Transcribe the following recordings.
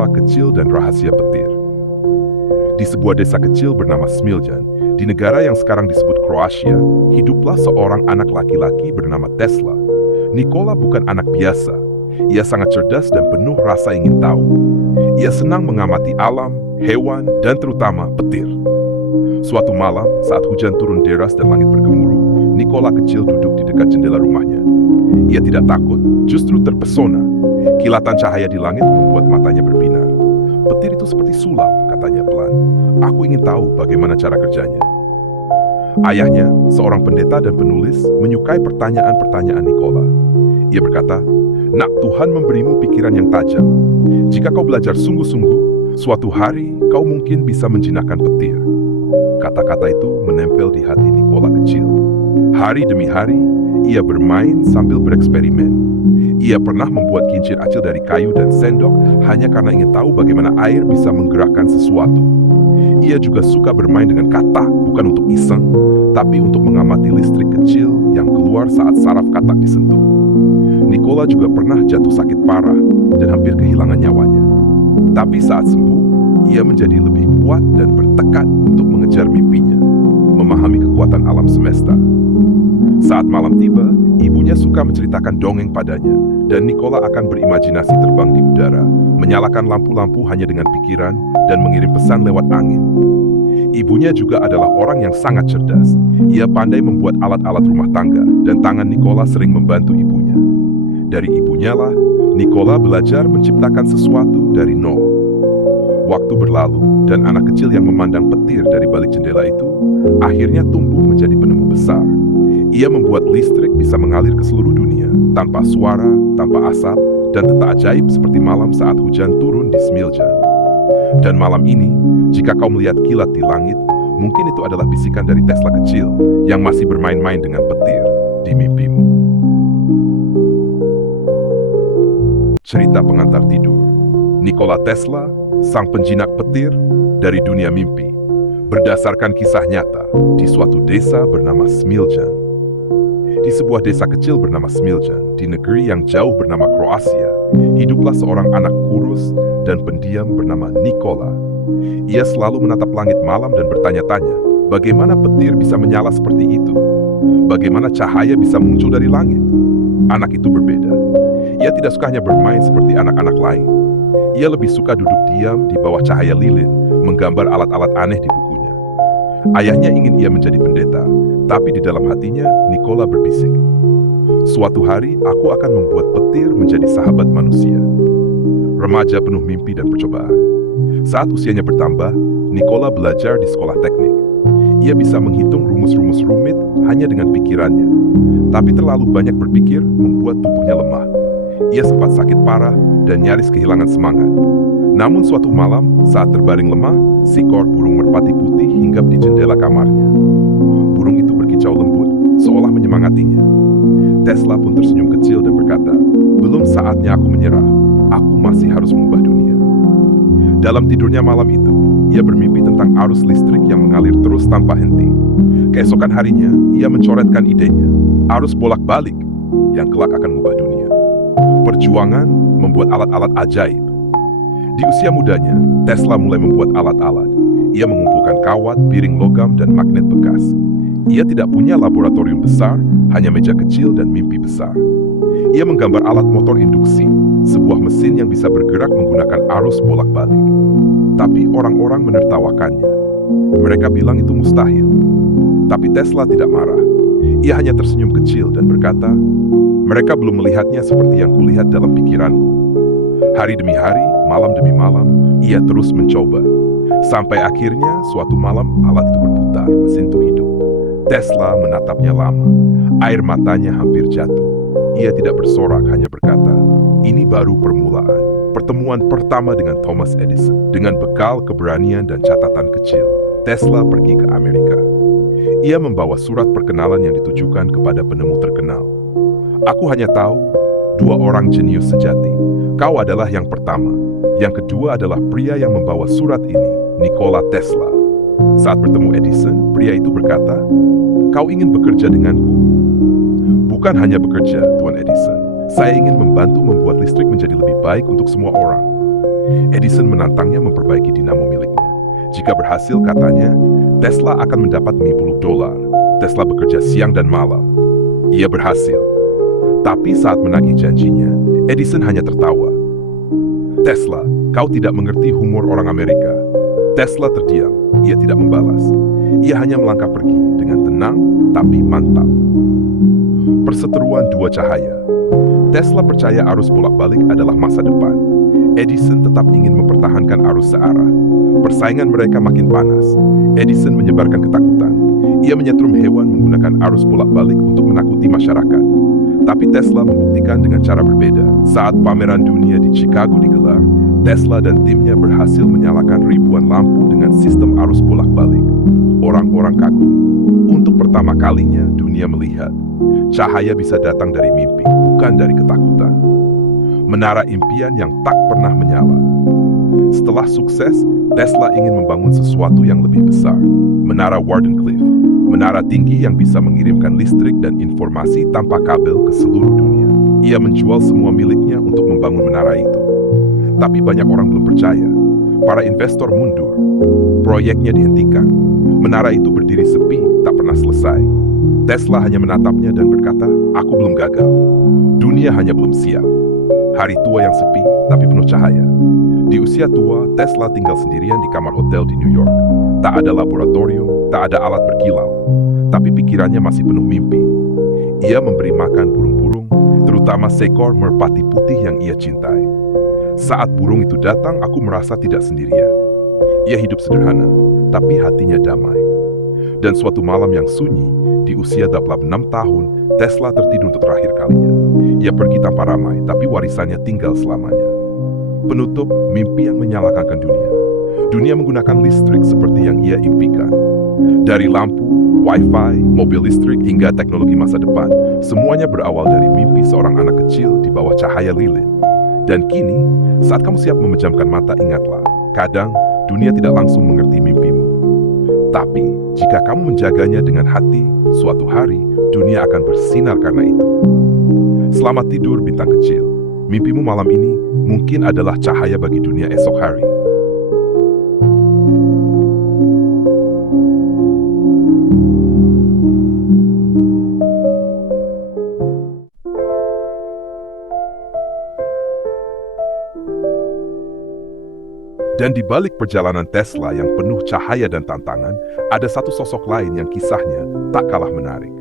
Nikola Kecil dan Rahasia Petir. Di sebuah desa kecil bernama Smiljan, di negara yang sekarang disebut Kroasia, hiduplah seorang anak laki-laki bernama Tesla. Nikola bukan anak biasa. Ia sangat cerdas dan penuh rasa ingin tahu. Ia senang mengamati alam, hewan, dan terutama petir. Suatu malam, saat hujan turun deras dan langit bergemuruh, Nikola Kecil duduk di dekat jendela rumahnya. Ia tidak takut, justru terpesona. Kilatan cahaya di langit membuat matanya berbinar. Petir itu seperti sulap, katanya pelan. Aku ingin tahu bagaimana cara kerjanya. Ayahnya, seorang pendeta dan penulis, menyukai pertanyaan-pertanyaan Nikola. Ia berkata, "Nak, Tuhan memberimu pikiran yang tajam. Jika kau belajar sungguh-sungguh, suatu hari kau mungkin bisa menjinakkan petir." Kata-kata itu menempel di hati Nikola Kecil. Hari demi hari, ia bermain sambil bereksperimen. Ia pernah membuat kincir acil dari kayu dan sendok hanya karena ingin tahu bagaimana air bisa menggerakkan sesuatu. Ia juga suka bermain dengan kata, bukan untuk iseng, tapi untuk mengamati listrik kecil yang keluar saat saraf katak disentuh. Nikola juga pernah jatuh sakit parah dan hampir kehilangan nyawanya. Tapi saat sembuh, ia menjadi lebih kuat dan bertekad untuk mengejar mimpinya, memahami kekuatan alam semesta. Saat malam tiba, ibunya suka menceritakan dongeng padanya, dan Nikola akan berimajinasi terbang di udara, menyalakan lampu-lampu hanya dengan pikiran, dan mengirim pesan lewat angin. Ibunya juga adalah orang yang sangat cerdas. Ia pandai membuat alat-alat rumah tangga, dan tangan Nikola sering membantu ibunya. Dari ibunya lah, Nikola belajar menciptakan sesuatu dari nol. Waktu berlalu, dan anak kecil yang memandang petir dari balik jendela itu, akhirnya tumbuh menjadi penemu besar. Ia membuat listrik bisa mengalir ke seluruh dunia, tanpa suara, tanpa asap, dan tetap ajaib seperti malam saat hujan turun di Smiljan. Dan malam ini, jika kau melihat kilat di langit, mungkin itu adalah bisikan dari Tesla kecil yang masih bermain-main dengan petir di mimpimu. Cerita pengantar tidur. Nikola Tesla, sang penjinak petir dari dunia mimpi, berdasarkan kisah nyata di suatu desa bernama Smiljan. Di sebuah desa kecil bernama Smiljan, di negeri yang jauh bernama Kroasia, hiduplah seorang anak kurus dan pendiam bernama Nikola. Ia selalu menatap langit malam dan bertanya-tanya, bagaimana petir bisa menyala seperti itu? Bagaimana cahaya bisa muncul dari langit? Anak itu berbeda. Ia tidak suka hanya bermain seperti anak-anak lain. Ia lebih suka duduk diam di bawah cahaya lilin, menggambar alat-alat aneh di bukunya. Ayahnya ingin ia menjadi pendeta, tapi di dalam hatinya, Nikola berbisik, "Suatu hari aku akan membuat petir menjadi sahabat manusia." Remaja penuh mimpi dan percobaan. Saat usianya bertambah, Nikola belajar di sekolah teknik. Ia bisa menghitung rumus-rumus rumit hanya dengan pikirannya. Tapi terlalu banyak berpikir membuat tubuhnya lemah. Ia sempat sakit parah dan nyaris kehilangan semangat. Namun suatu malam, saat terbaring lemah, seekor burung merpati putih hinggap di jendela kamarnya. Burung itu berkicau lembut, seolah menyemangatinya. Tesla pun tersenyum kecil dan berkata, "Belum saatnya aku menyerah. Aku masih harus mengubah dunia." Dalam tidurnya malam itu, ia bermimpi tentang arus listrik yang mengalir terus tanpa henti. Keesokan harinya, ia mencoretkan idenya, arus bolak-balik yang kelak akan mengubah dunia. Perjuangan membuat alat-alat ajaib. Di usia mudanya, Tesla mulai membuat alat-alat. Ia mengumpulkan kawat, piring logam, dan magnet bekas. Ia tidak punya laboratorium besar, hanya meja kecil dan mimpi besar. Ia menggambar alat motor induksi, sebuah mesin yang bisa bergerak menggunakan arus bolak-balik. Tapi orang-orang menertawakannya. Mereka bilang itu mustahil. Tapi Tesla tidak marah. Ia hanya tersenyum kecil dan berkata, "Mereka belum melihatnya seperti yang kulihat dalam pikiranku." Hari demi hari, malam demi malam, ia terus mencoba. Sampai akhirnya, suatu malam alat itu berputar, mesin itu hidup. Tesla menatapnya lama. Air matanya hampir jatuh. Ia tidak bersorak, hanya berkata, "Ini baru permulaan." Pertemuan pertama dengan Thomas Edison. Dengan bekal keberanian dan catatan kecil, Tesla pergi ke Amerika. Ia membawa surat perkenalan yang ditujukan kepada penemu terkenal. "Aku hanya tahu 2 orang jenius sejati. Kau adalah yang pertama. Yang kedua adalah pria yang membawa surat ini, Nikola Tesla." Saat bertemu Edison, pria itu berkata, "Kau ingin bekerja denganku?" "Bukan hanya bekerja, Tuan Edison. Saya ingin membantu membuat listrik menjadi lebih baik untuk semua orang." Edison menantangnya memperbaiki dinamo miliknya. Jika berhasil, katanya, Tesla akan mendapat $50. Tesla bekerja siang dan malam. Ia berhasil. Tapi saat menagih janjinya, Edison hanya tertawa. Tesla, kau tidak mengerti humor orang Amerika. Tesla terdiam. Ia tidak membalas. Ia hanya melangkah pergi dengan tenang tapi mantap. Perseteruan dua cahaya. Tesla percaya arus bolak-balik adalah masa depan. Edison tetap ingin mempertahankan arus searah. Persaingan mereka makin panas. Edison menyebarkan ketakutan. Ia menyetrum hewan menggunakan arus bolak-balik untuk menakuti masyarakat. Tapi Tesla membuktikan dengan cara berbeda. Saat pameran dunia di Chicago digelar, Tesla dan timnya berhasil menyalakan ribuan lampu dengan sistem arus bolak-balik. Orang-orang kagum. Untuk pertama kalinya dunia melihat cahaya bisa datang dari mimpi, bukan dari ketakutan. Menara impian yang tak pernah menyala. Setelah sukses, Tesla ingin membangun sesuatu yang lebih besar. Menara Wardenclyffe. Menara tinggi yang bisa mengirimkan listrik dan informasi tanpa kabel ke seluruh dunia. Ia menjual semua miliknya untuk membangun menara itu. Tapi banyak orang belum percaya. Para investor mundur. Proyeknya dihentikan. Menara itu berdiri sepi, tak pernah selesai. Tesla hanya menatapnya dan berkata, aku belum gagal. Dunia hanya belum siap. Hari tua yang sepi, tapi penuh cahaya. Di usia tua, Tesla tinggal sendirian di kamar hotel di New York. Tak ada laboratorium, tak ada alat berkilau. Tapi pikirannya masih penuh mimpi. Ia memberi makan burung-burung, terutama seekor merpati putih yang ia cintai. Saat burung itu datang, aku merasa tidak sendirian. Ia hidup sederhana, tapi hatinya damai. Dan suatu malam yang sunyi, di usia 26 tahun, Tesla tertidur untuk terakhir kalinya. Ia pergi tanpa ramai, tapi warisannya tinggal selamanya. Penutup, mimpi yang menyalakan dunia. Dunia menggunakan listrik seperti yang ia impikan. Dari lampu, wifi, mobil listrik, hingga teknologi masa depan, semuanya berawal dari mimpi seorang anak kecil di bawah cahaya lilin. Dan kini, saat kamu siap memejamkan mata, ingatlah, kadang dunia tidak langsung mengerti mimpimu. Tapi, jika kamu menjaganya dengan hati, suatu hari dunia akan bersinar karena itu. Selamat tidur, bintang kecil. Mimpimu malam ini mungkin adalah cahaya bagi dunia esok hari. Dan di balik perjalanan Tesla yang penuh cahaya dan tantangan, ada satu sosok lain yang kisahnya tak kalah menarik.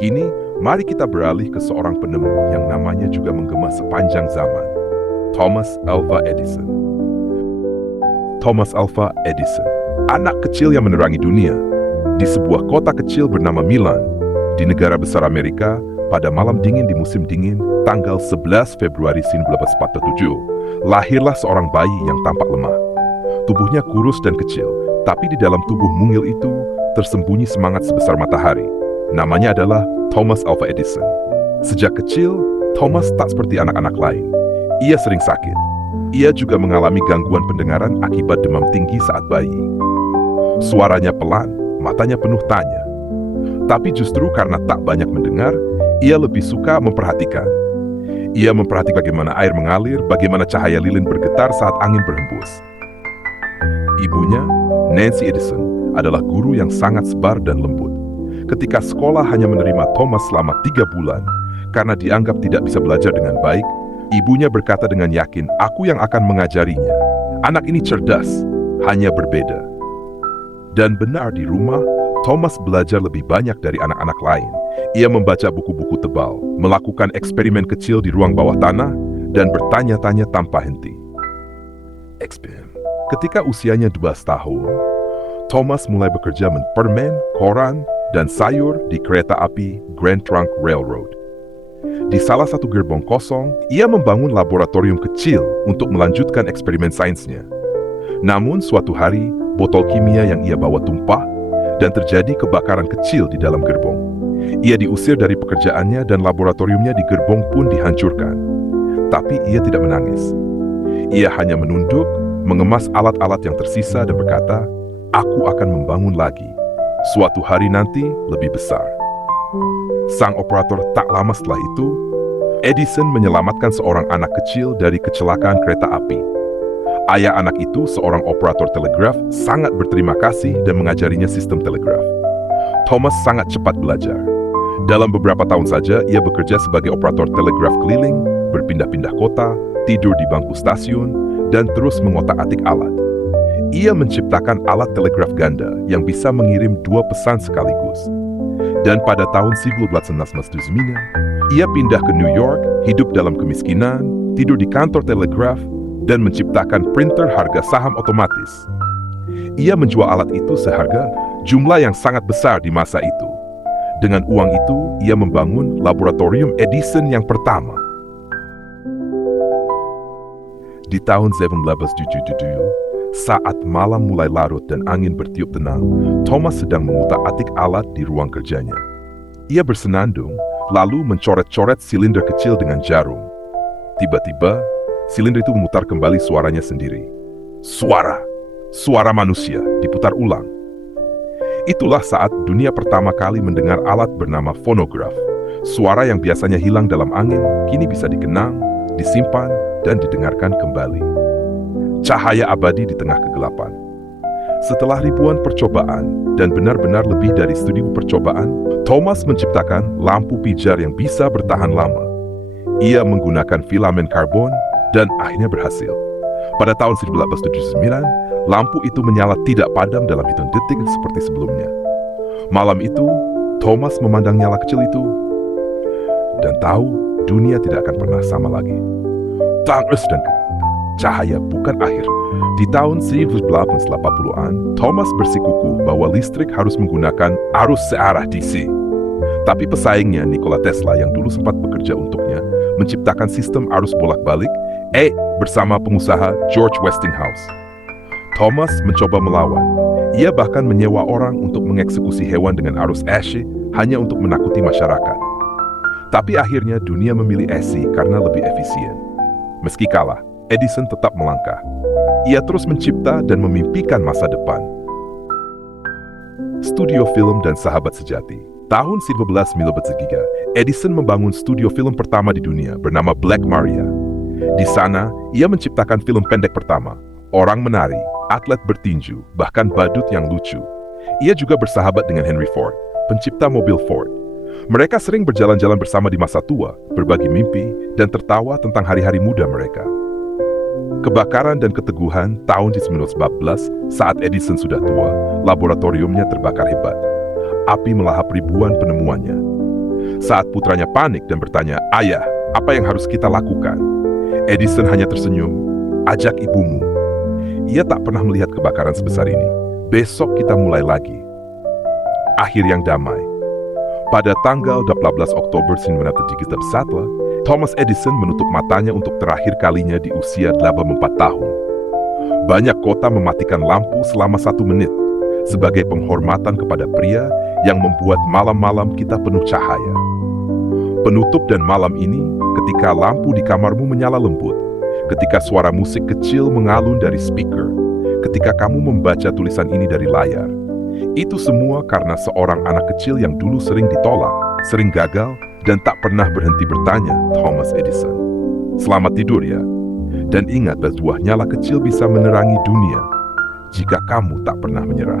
Kini, mari kita beralih ke seorang penemu yang namanya juga menggema sepanjang zaman. Thomas Alva Edison. Thomas Alva Edison, anak kecil yang menerangi dunia. Di sebuah kota kecil bernama Milan, di negara besar Amerika, pada malam dingin di musim dingin, tanggal 11 Februari 1847, lahirlah seorang bayi yang tampak lemah. Tubuhnya kurus dan kecil, tapi di dalam tubuh mungil itu tersembunyi semangat sebesar matahari. Namanya adalah Thomas Alva Edison. Sejak kecil, Thomas tak seperti anak-anak lain. Ia sering sakit. Ia juga mengalami gangguan pendengaran akibat demam tinggi saat bayi. Suaranya pelan, matanya penuh tanya. Tapi justru karena tak banyak mendengar, ia lebih suka memperhatikan. Ia memperhatikan bagaimana air mengalir, bagaimana cahaya lilin bergetar saat angin berhembus. Ibunya, Nancy Edison, adalah guru yang sangat sabar dan lembut. Ketika sekolah hanya menerima Thomas selama 3 bulan, karena dianggap tidak bisa belajar dengan baik, ibunya berkata dengan yakin, aku yang akan mengajarinya. Anak ini cerdas, hanya berbeda. Dan benar, di rumah, Thomas belajar lebih banyak dari anak-anak lain. Ia membaca buku-buku tebal, melakukan eksperimen kecil di ruang bawah tanah, dan bertanya-tanya tanpa henti. Ketika usianya 12 tahun, Thomas mulai bekerja permen, koran, dan sayur di kereta api Grand Trunk Railroad. Di salah satu gerbong kosong, ia membangun laboratorium kecil untuk melanjutkan eksperimen sainsnya. Namun suatu hari, botol kimia yang ia bawa tumpah, dan terjadi kebakaran kecil di dalam gerbong. Ia diusir dari pekerjaannya dan laboratoriumnya di gerbong pun dihancurkan. Tapi ia tidak menangis. Ia hanya menunduk, mengemas alat-alat yang tersisa dan berkata, aku akan membangun lagi. Suatu hari nanti lebih besar. Sang operator tak lama setelah itu, Edison menyelamatkan seorang anak kecil dari kecelakaan kereta api. Ayah anak itu, seorang operator telegraf, sangat berterima kasih dan mengajarinya sistem telegraf. Thomas sangat cepat belajar. Dalam beberapa tahun saja, ia bekerja sebagai operator telegraf keliling, berpindah-pindah kota, tidur di bangku stasiun, dan terus mengotak-atik alat. Ia menciptakan alat telegraf ganda yang bisa mengirim 2 pesan sekaligus. Dan pada tahun 1999, ia pindah ke New York, hidup dalam kemiskinan, tidur di kantor telegraf, dan menciptakan printer harga saham otomatis. Ia menjual alat itu seharga jumlah yang sangat besar di masa itu. Dengan uang itu, ia membangun laboratorium Edison yang pertama. Di tahun 1977, saat malam mulai larut dan angin bertiup tenang, Thomas sedang mengutak-atik alat di ruang kerjanya. Ia bersenandung, lalu mencoret-coret silinder kecil dengan jarum. Tiba-tiba, silinder itu memutar kembali suaranya sendiri. Suara manusia diputar ulang. Itulah saat dunia pertama kali mendengar alat bernama fonograf. Suara yang biasanya hilang dalam angin, kini bisa dikenang, disimpan, dan didengarkan kembali. Cahaya abadi di tengah kegelapan. Setelah ribuan percobaan dan benar-benar lebih dari studi percobaan, Thomas menciptakan lampu pijar yang bisa bertahan lama. Ia menggunakan filamen karbon dan akhirnya berhasil. Pada tahun 1879, lampu itu menyala tidak padam dalam hitungan detik seperti sebelumnya. Malam itu, Thomas memandang nyala kecil itu dan tahu dunia tidak akan pernah sama lagi. Tangis dan cahaya bukan akhir. Di tahun 1880-an, Thomas bersikukuh bahwa listrik harus menggunakan arus searah DC. Tapi pesaingnya, Nikola Tesla, yang dulu sempat bekerja untuknya, menciptakan sistem arus bolak-balik bersama pengusaha George Westinghouse. Thomas mencoba melawan. Ia bahkan menyewa orang untuk mengeksekusi hewan dengan arus AC hanya untuk menakuti masyarakat. Tapi akhirnya dunia memilih AC karena lebih efisien. Meski kalah, Edison tetap melangkah. Ia terus mencipta dan memimpikan masa depan. Studio film dan sahabat sejati. Tahun 1993, Edison membangun studio film pertama di dunia bernama Black Maria. Di sana, ia menciptakan film pendek pertama, orang menari, atlet bertinju, bahkan badut yang lucu. Ia juga bersahabat dengan Henry Ford, pencipta mobil Ford. Mereka sering berjalan-jalan bersama di masa tua, berbagi mimpi, dan tertawa tentang hari-hari muda mereka. Kebakaran dan keteguhan tahun 1914, saat Edison sudah tua, laboratoriumnya terbakar hebat. Api melahap ribuan penemuannya. Saat putranya panik dan bertanya, "Ayah, apa yang harus kita lakukan?" Edison hanya tersenyum, "Ajak ibumu. Ia tak pernah melihat kebakaran sebesar ini. Besok kita mulai lagi." Akhir yang damai. Pada tanggal 18 Oktober 1931, Thomas Edison menutup matanya untuk terakhir kalinya di usia 84 tahun. Banyak kota mematikan lampu selama 1 menit sebagai penghormatan kepada pria yang membuat malam-malam kita penuh cahaya. Penutup dan malam ini, ketika lampu di kamarmu menyala lembut, ketika suara musik kecil mengalun dari speaker, ketika kamu membaca tulisan ini dari layar. Itu semua karena seorang anak kecil yang dulu sering ditolak, sering gagal, dan tak pernah berhenti bertanya, Thomas Edison. Selamat tidur ya. Dan ingat bahwa nyala kecil bisa menerangi dunia jika kamu tak pernah menyerah.